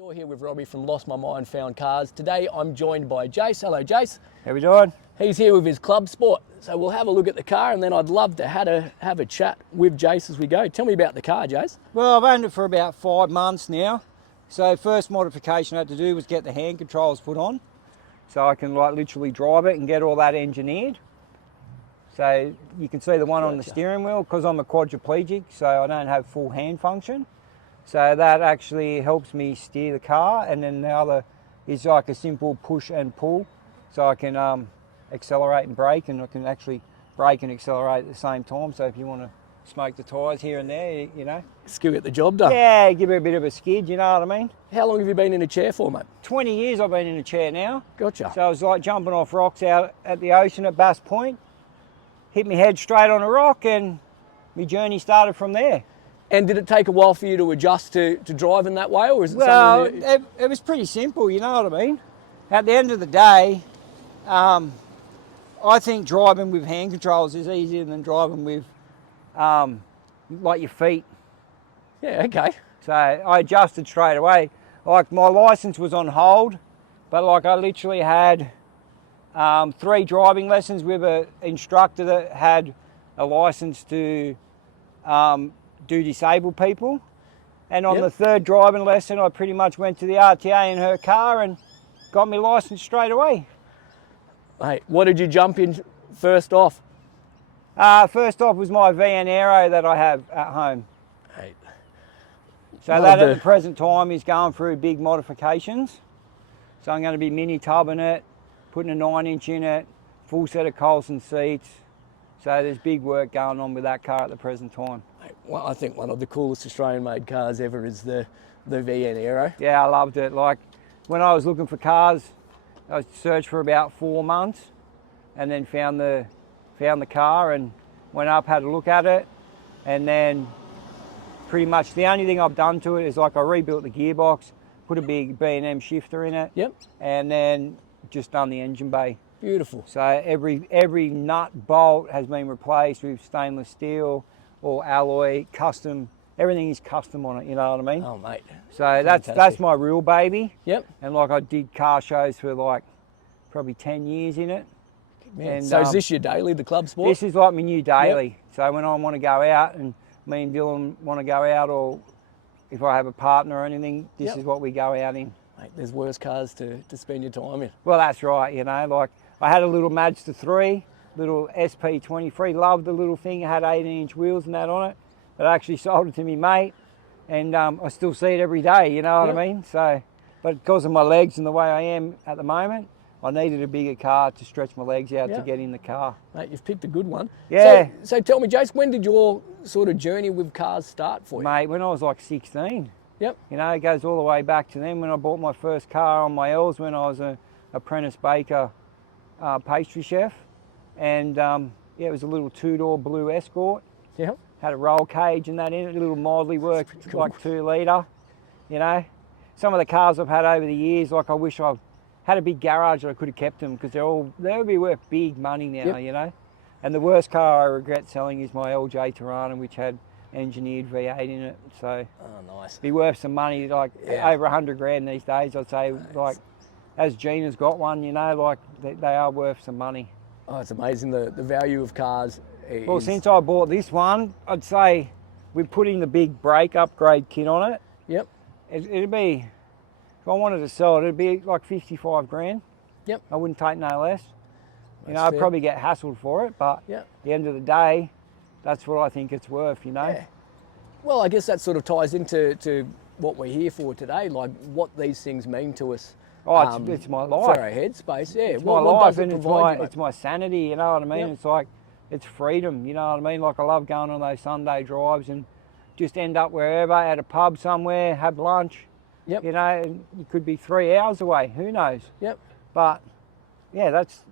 You're here with Robbie from Lost My Mind Found Cars. Today I'm joined by Jace. Hello Jace. How we doing? He's here with his Clubsport. So we'll have a look at the car and then I'd love to have a chat with Jace as we go. Tell me about the car, Jace. Well, I've owned it for about 5 months now. So first modification I had to do was get the hand controls put on. So I can like literally drive it and get all that engineered. So you can see the one on the steering wheel because I'm a quadriplegic, so I don't have full hand function. So that actually helps me steer the car, and then the other is like a simple push and pull, so I can accelerate and brake, and I can actually brake and accelerate at the same time. So if you want to smoke the tyres here and there, you know. Still get the job done. Yeah, give it a bit of a skid, you know what I mean? How long have you been in a chair for, mate? 20 years I've been in a chair now. Gotcha. So I was like jumping off rocks out at the ocean at Bass Point, hit my head straight on a rock, and my journey started from there. And did it take a while for you to adjust to driving that way, or is it something that... it was pretty simple, you know what I mean? At the end of the day, I think driving with hand controls is easier than driving with like your feet. Yeah, okay. So I adjusted straight away. Like my license was on hold, but like I literally had 3 driving lessons with an instructor that had a license to do disabled people. And on the 3rd driving lesson, I pretty much went to the RTA in her car and got my license straight away. Hey, what did you jump in first off? First off was my VN Aero that I have at home. Hey. So that at the present time is going through big modifications. So I'm going to be mini tubbing it, putting a 9-inch in it, full set of Colson seats. So there's big work going on with that car at the present time. Well, I think one of the coolest Australian-made cars ever is the VN Aero. Yeah, I loved it. Like when I was looking for cars, I searched for about 4 months, and then found the car and went up, had a look at it, and then pretty much the only thing I've done to it is like I rebuilt the gearbox, put a big B&M shifter in it, and then just done the engine bay. Beautiful. So every nut bolt has been replaced with stainless steel or alloy, custom. Everything is custom on it, you know what I mean? Oh, mate. So that's my real baby. Yep. And like I did car shows for like probably 10 years in it. And so is this your daily, the Clubsport? This is like my new daily. So when I want to go out and me and Dylan want to go out, or if I have a partner or anything, this is what we go out in. Mate, there's worse cars to spend your time in. Well, that's right, you know, like I had a little Mazda 3, little SP23, loved the little thing, it had 18-inch wheels and that on it. But I actually sold it to me mate, and I still see it every day, you know what I mean? So, but because of my legs and the way I am at the moment, I needed a bigger car to stretch my legs out to get in the car. Mate, you've picked a good one. Yeah. So tell me, Jace, when did your sort of journey with cars start for you? Mate, when I was like 16. Yep. You know, it goes all the way back to then when I bought my first car on my L's when I was an apprentice baker, pastry chef. And yeah, it was a little 2-door blue Escort. Yep. Had a roll cage and that in it, a little mildly worked, like 2 litre, you know. Some of the cars I've had over the years, like I wish I had a big garage that I could have kept them, because they would be worth big money now, you know. And the worst car I regret selling is my LJ Tirana, which had engineered V8 in it. So nice. Be worth some money, like over 100 grand these days, I'd say. Like as Gina's got one, you know, like they are worth some money. Oh, it's amazing the value of cars. Well, since I bought this one, I'd say we're putting the big brake upgrade kit on it. Yep. It'd be, if I wanted to sell it, it'd be like 55 grand. Yep. I wouldn't take no less. You know, I'd probably get hassled for it, but at the end of the day, that's what I think it's worth, you know? Yeah. Well, I guess that sort of ties into what we're here for today, like what these things mean to us. Oh, it's my life. For our headspace, yeah. It's my life, and it's my sanity, you know what I mean? It's like, it's freedom, you know what I mean? Like I love going on those Sunday drives and just end up wherever, at a pub somewhere, have lunch. Yep. You know, and you could be 3 hours away, who knows? Yep. But yeah, that's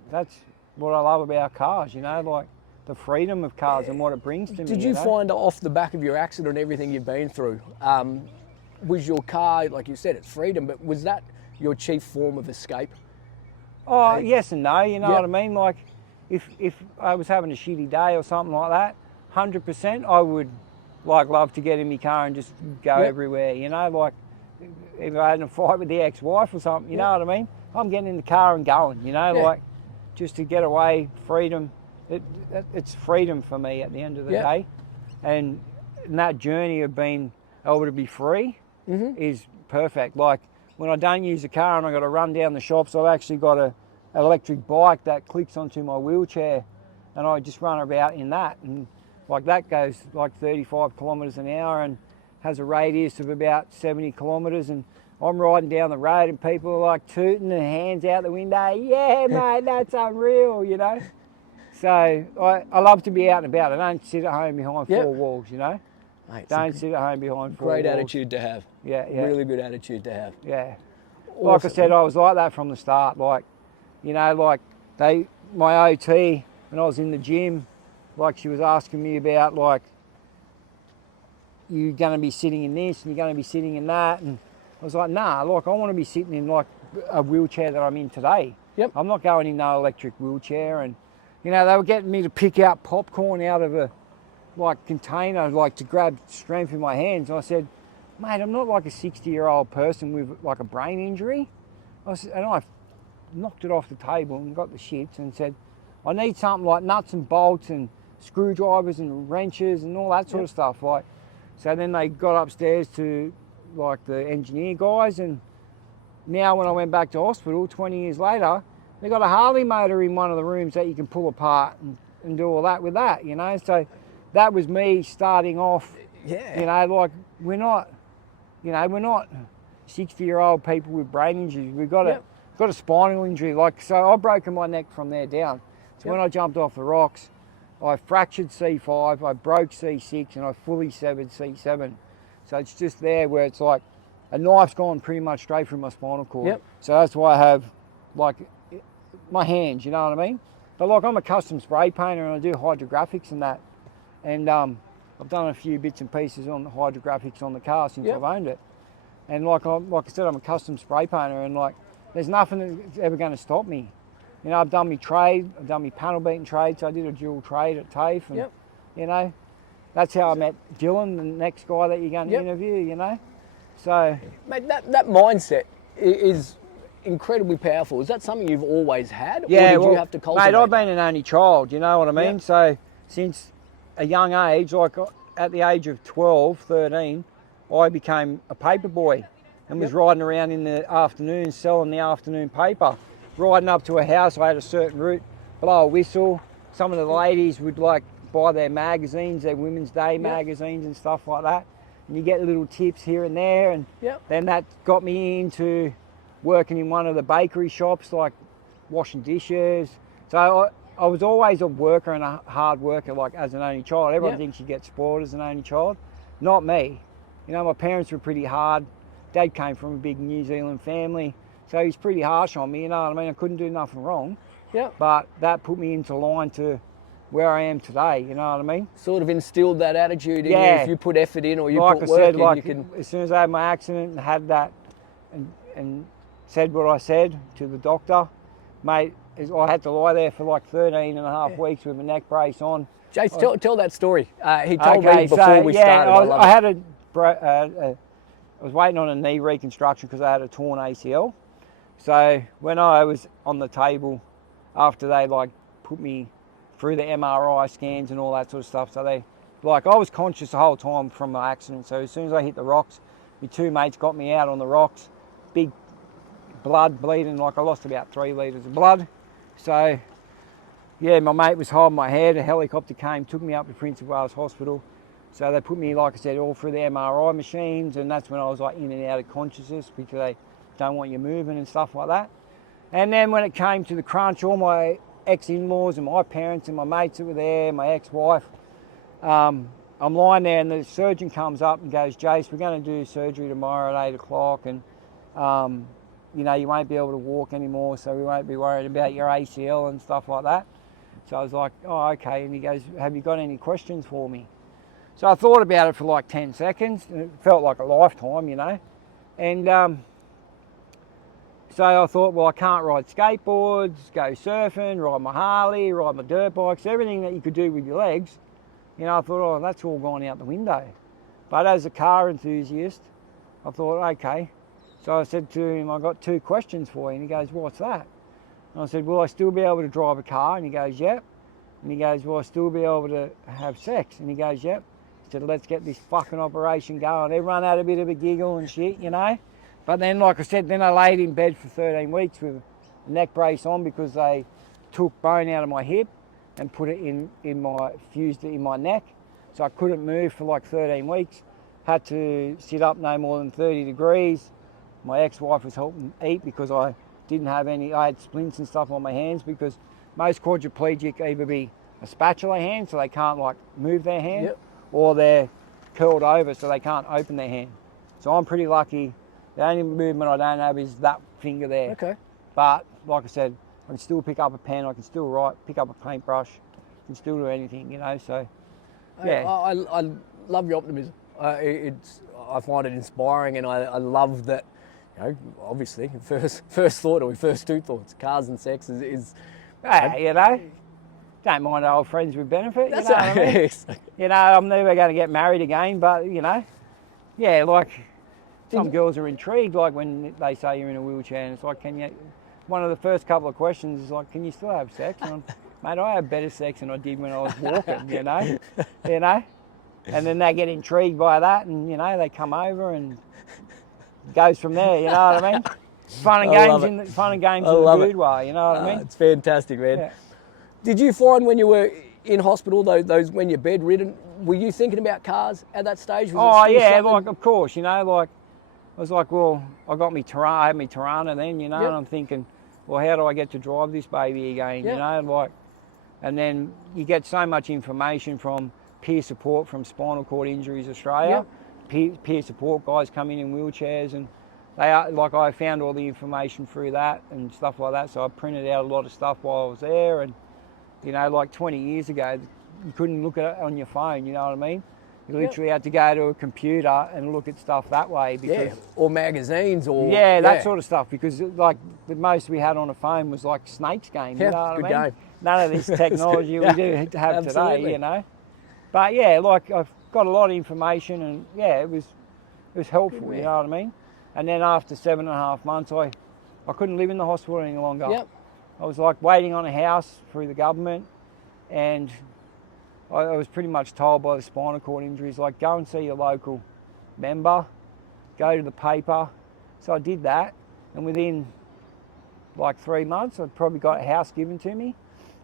what I love about cars, you know, like the freedom of cars and what it brings to me. Did you find off the back of your accident and everything you've been through, was your car, like you said, it's freedom, but was that your chief form of escape? Oh, yes and no, you know what I mean? Like if I was having a shitty day or something like that, 100% I would like love to get in my car and just go everywhere, you know, like if I had a fight with the ex-wife or something, you know what I mean? I'm getting in the car and going, you know, like just to get away, freedom. It's freedom for me at the end of the day. And that journey of being able to be free is perfect. Like when I don't use the car and I've got to run down the shops, I've actually got an electric bike that clicks onto my wheelchair and I just run about in that. And like that goes like 35 kilometres an hour and has a radius of about 70 kilometres. And I'm riding down the road and people are like tooting their hands out the window. Yeah, mate, that's unreal, you know. So I love to be out and about. I don't sit at home behind four walls, you know. Mate, Don't sit at home behind four walls. great attitude to have. Yeah. Really good attitude to have. Yeah. Awesome. Like I said, I was like that from the start. Like, you know, like my OT when I was in the gym, like she was asking me about like, you're going to be sitting in this and you're going to be sitting in that. And I was like, nah, like I want to be sitting in like a wheelchair that I'm in today. Yep. I'm not going in no electric wheelchair. And, you know, they were getting me to pick out popcorn out of a like container, like to grab strength in my hands. And I said, mate, I'm not like a 60-year-old person with like a brain injury. And I knocked it off the table and got the shits and said, I need something like nuts and bolts and screwdrivers and wrenches and all that sort of stuff. Like, so then they got upstairs to like the engineer guys, and now when I went back to hospital 20 years later, they got a Harley motor in one of the rooms that you can pull apart and do all that with that, you know. So that was me starting off, you know, like we're not 60-year-old people with brain injuries. We've got a spinal injury. Like, so I've broken my neck from there down. So when I jumped off the rocks, I fractured C5, I broke C6, and I fully severed C7. So it's just there where it's like a knife's gone pretty much straight through my spinal cord. So that's why I have like my hands, you know what I mean? But like I'm a custom spray painter and I do hydrographics and that. And I've done a few bits and pieces on the hydrographics on the car since I've owned it. And like I said, I'm a custom spray painter and like there's nothing that's ever going to stop me. You know, I've done my trade, I've done my panel beating trade, so I did a dual trade at TAFE. And, you know, that's how I met Dylan, the next guy that you're going to interview, you know. So, mate, that mindset is incredibly powerful. Is that something you've always had, or did you have to cultivate? Mate, I've been an only child, you know what I mean? So since a young age, like at the age of 12, 13, I became a paper boy and was riding around in the afternoon selling the afternoon paper. Riding up to a house, I had a certain route, blow a whistle. Some of the ladies would like buy their magazines, their Women's Day magazines and stuff like that. And you get little tips here and there. And then that got me into working in one of the bakery shops, like washing dishes. So I was always a worker and a hard worker, like as an only child. Everyone thinks you get spoiled as an only child. Not me. You know, my parents were pretty hard. Dad came from a big New Zealand family. So he's pretty harsh on me, you know what I mean? I couldn't do nothing wrong. But that put me into line to where I am today, you know what I mean? Sort of instilled that attitude in you. If you put effort in or you put work in, you can... As soon as I had my accident and had that and said what I said to the doctor, mate, I had to lie there for like 13 and a half weeks with my neck brace on. Jace, tell that story. He told me before we started. I was waiting on a knee reconstruction because I had a torn ACL. So when I was on the table, after they like put me through the MRI scans and all that sort of stuff, so I was conscious the whole time from my accident. So as soon as I hit the rocks, my two mates got me out on the rocks, big blood bleeding, like I lost about 3 litres of blood. So yeah, my mate was holding my head, a helicopter came, took me up to Prince of Wales Hospital. So they put me, like I said, all through the MRI machines, and that's when I was like in and out of consciousness because they don't want you moving and stuff like that. And then when it came to the crunch, all my ex-in-laws and my parents and my mates that were there, my ex-wife, I'm lying there and the surgeon comes up and goes, Jace, we're going to do surgery tomorrow at 8 o'clock and, you know, you won't be able to walk anymore, so we won't be worried about your ACL and stuff like that. So I was like, oh, okay. And he goes, have you got any questions for me? So I thought about it for like 10 seconds and it felt like a lifetime, you know. And so I thought, well, I can't ride skateboards, go surfing, ride my Harley, ride my dirt bikes, everything that you could do with your legs. You know, I thought, oh, that's all gone out the window. But as a car enthusiast, I thought, okay, So I said to him, I got 2 questions for you. And he goes, what's that? And I said, will I still be able to drive a car? And he goes, yep. And he goes, will I still be able to have sex? And he goes, yep. He said, let's get this fucking operation going. Everyone had a bit of a giggle and shit, you know. But then, like I said, then I laid in bed for 13 weeks with a neck brace on because they took bone out of my hip and put it fused it in my neck. So I couldn't move for like 13 weeks. Had to sit up no more than 30 degrees. My ex-wife was helping eat because I had splints and stuff on my hands because most quadriplegic either be a spatula hand, so they can't like move their hand, Yep. or they're curled over so they can't open their hand. So I'm pretty lucky. The only movement I don't have is that finger there. Okay. But like I said, I can still pick up a pen, I can still write, pick up a paintbrush, I can still do anything, you know, so yeah. I love your optimism. I find it inspiring, and I love that, you know, obviously, first thought, or first 2 thoughts, cars and sex is You know, don't mind old friends with benefit, that's you know what I mean? Yes. You know, I'm never going to get married again, but, you know, yeah, like, some girls are intrigued, like, when they say you're in a wheelchair, and it's like, one of the first couple of questions is like, can you still have sex? And mate, I have better sex than I did when I was walking, you know? And then they get intrigued by that, and, you know, they come over and it goes from there, you know what I mean? Fun and games in the good way, you know what I mean? It's fantastic, man. Yeah. Did you find when you were in hospital, those when you're bedridden, were you thinking about cars at that stage? Oh yeah, like of course, you know, like I was like, well, I had my Tirana then, you know, Yep. and I'm thinking, well, how do I get to drive this baby again, Yep. you know, like, and then you get so much information from peer support from Spinal Cord Injuries Australia, peer support guys come in wheelchairs, and they are like, I found all the information through that and stuff like that. So I printed out a lot of stuff while I was there, and you know, like 20 years ago, you couldn't look at it on your phone. You know what I mean? You literally had to go to a computer and look at stuff that way because or magazines or that sort of stuff. Because like the most we had on a phone was like Snake's game. You know what I mean? Game. None of this technology we do have today. You know. But yeah, like I've got a lot of information, and yeah, it was helpful. You know what I mean? And then after 7.5 months, I couldn't live in the hospital any longer. Yep. I was like waiting on a house through the government, and I was pretty much told by the spinal cord injuries, like, go and see your local member, go to the paper. So I did that, and within like 3 months, I probably got a house given to me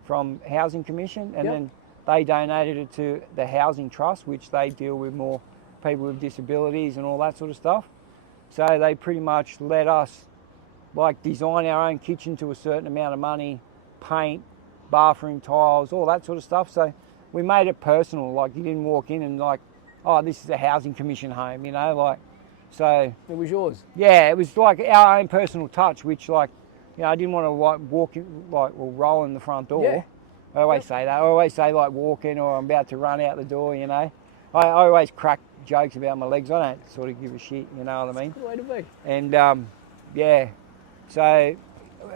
from Housing Commission, and then they donated it to the Housing Trust, which they deal with more people with disabilities and all that sort of stuff. So they pretty much let us like design our own kitchen to a certain amount of money, paint, bathroom tiles, all that sort of stuff. So we made it personal. Like, you didn't walk in and like, oh, this is a Housing Commission home, you know, like, so. It was yours. Yeah, it was like our own personal touch, which, like, you know, I didn't want to like walk in, like, or roll in the front door. Yeah. I always say that. I always say like walk in, or I'm about to run out the door, you know. I always crack jokes about my legs. I don't sort of give a shit, you know what I mean? Good way to be. And yeah, so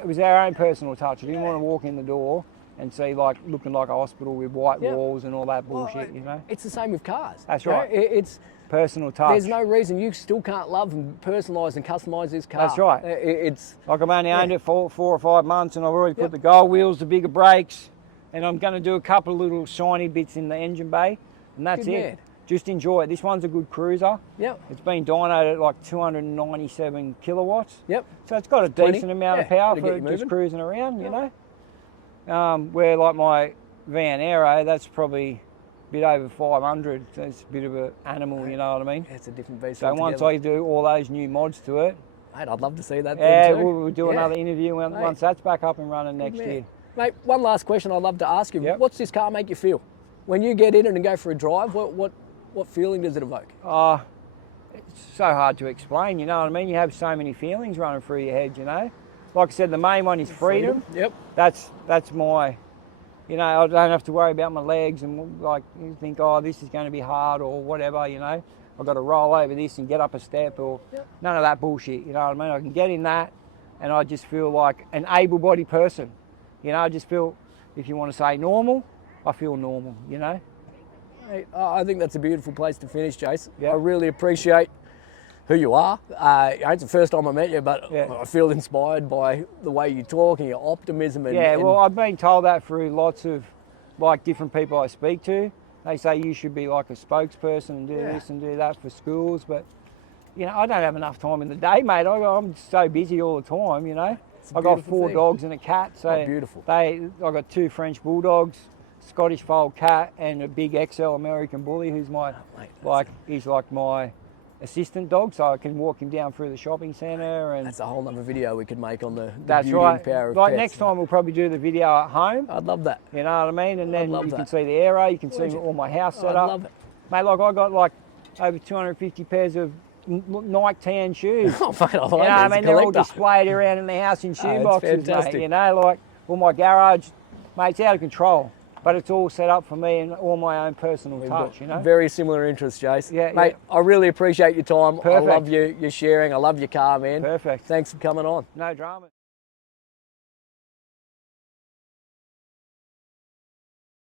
it was our own personal touch. I didn't want to walk in the door and see like looking like a hospital with white walls and all that bullshit, you know. It's the same with cars. That's you know? right. It's personal touch. There's no reason you still can't love and personalise and customise this car. That's right. It's like I've only owned it for 4 or 5 months, and I've already put the gold wheels, the bigger brakes, and I'm going to do a couple of little shiny bits in the engine bay, and that's Good it. man. Just enjoy it. This one's a good cruiser. Yep. It's been dynoed at like 297 kilowatts. Yep. So it's got a decent amount of power to for get you just moving. cruising around, you know. Where like my Van Aero, that's probably a bit over 500. So it's a bit of an animal, you know what I mean? It's a different beast. So once I do all those new mods to it, mate, I'd love to see that. yeah, thing too. we'll do another interview once that's back up and running next year. Mate, one last question I'd love to ask you. Yep. What's this car make you feel? When you get in it and go for a drive, what feeling does it evoke? It's so hard to explain, you know what I mean? You have so many feelings running through your head, you know? Like I said, the main one is freedom. Yep. That's my, you know, I don't have to worry about my legs and like you think, oh, this is going to be hard or whatever, you know? I've got to roll over this and get up a step or none of that bullshit, you know what I mean? I can get in that and I just feel like an able-bodied person. You know, I just feel, if you want to say normal, I feel normal, you know? Mate, I think that's a beautiful place to finish, Jason. Yep. I really appreciate who you are. It's the first time I met you, but I feel inspired by the way you talk and your optimism. And, well, I've been told that through lots of like different people I speak to. They say you should be like a spokesperson and do this and do that for schools, but you know, I don't have enough time in the day, mate. I'm so busy all the time, you know. I've got 4 dogs and a cat, so beautiful. I've got 2 French bulldogs, Scottish fold cat, and a big XL American bully who's my he's like my assistant dog, so I can walk him down through the shopping centre. And that's a whole other video we could make on the that's beauty right. and power of like pets. Next time we'll probably do the video at home. I'd love that. You know what I mean? And then you can see the aero, you can see all my house set I'd up. love it. Mate, like I got like over 250 pairs of Nike tan shoes. Oh, mate, I like you know, I mean, they're all collector. displayed around in the house in shoe boxes, fantastic. mate. You know, like all my garage, mate, it's out of control. But it's all set up for me and all my own personal touch, you know. Very similar interests, Jace. Yeah, mate, I really appreciate your time. Perfect. I love your sharing. I love your car, man. Perfect. Thanks for coming on. No drama.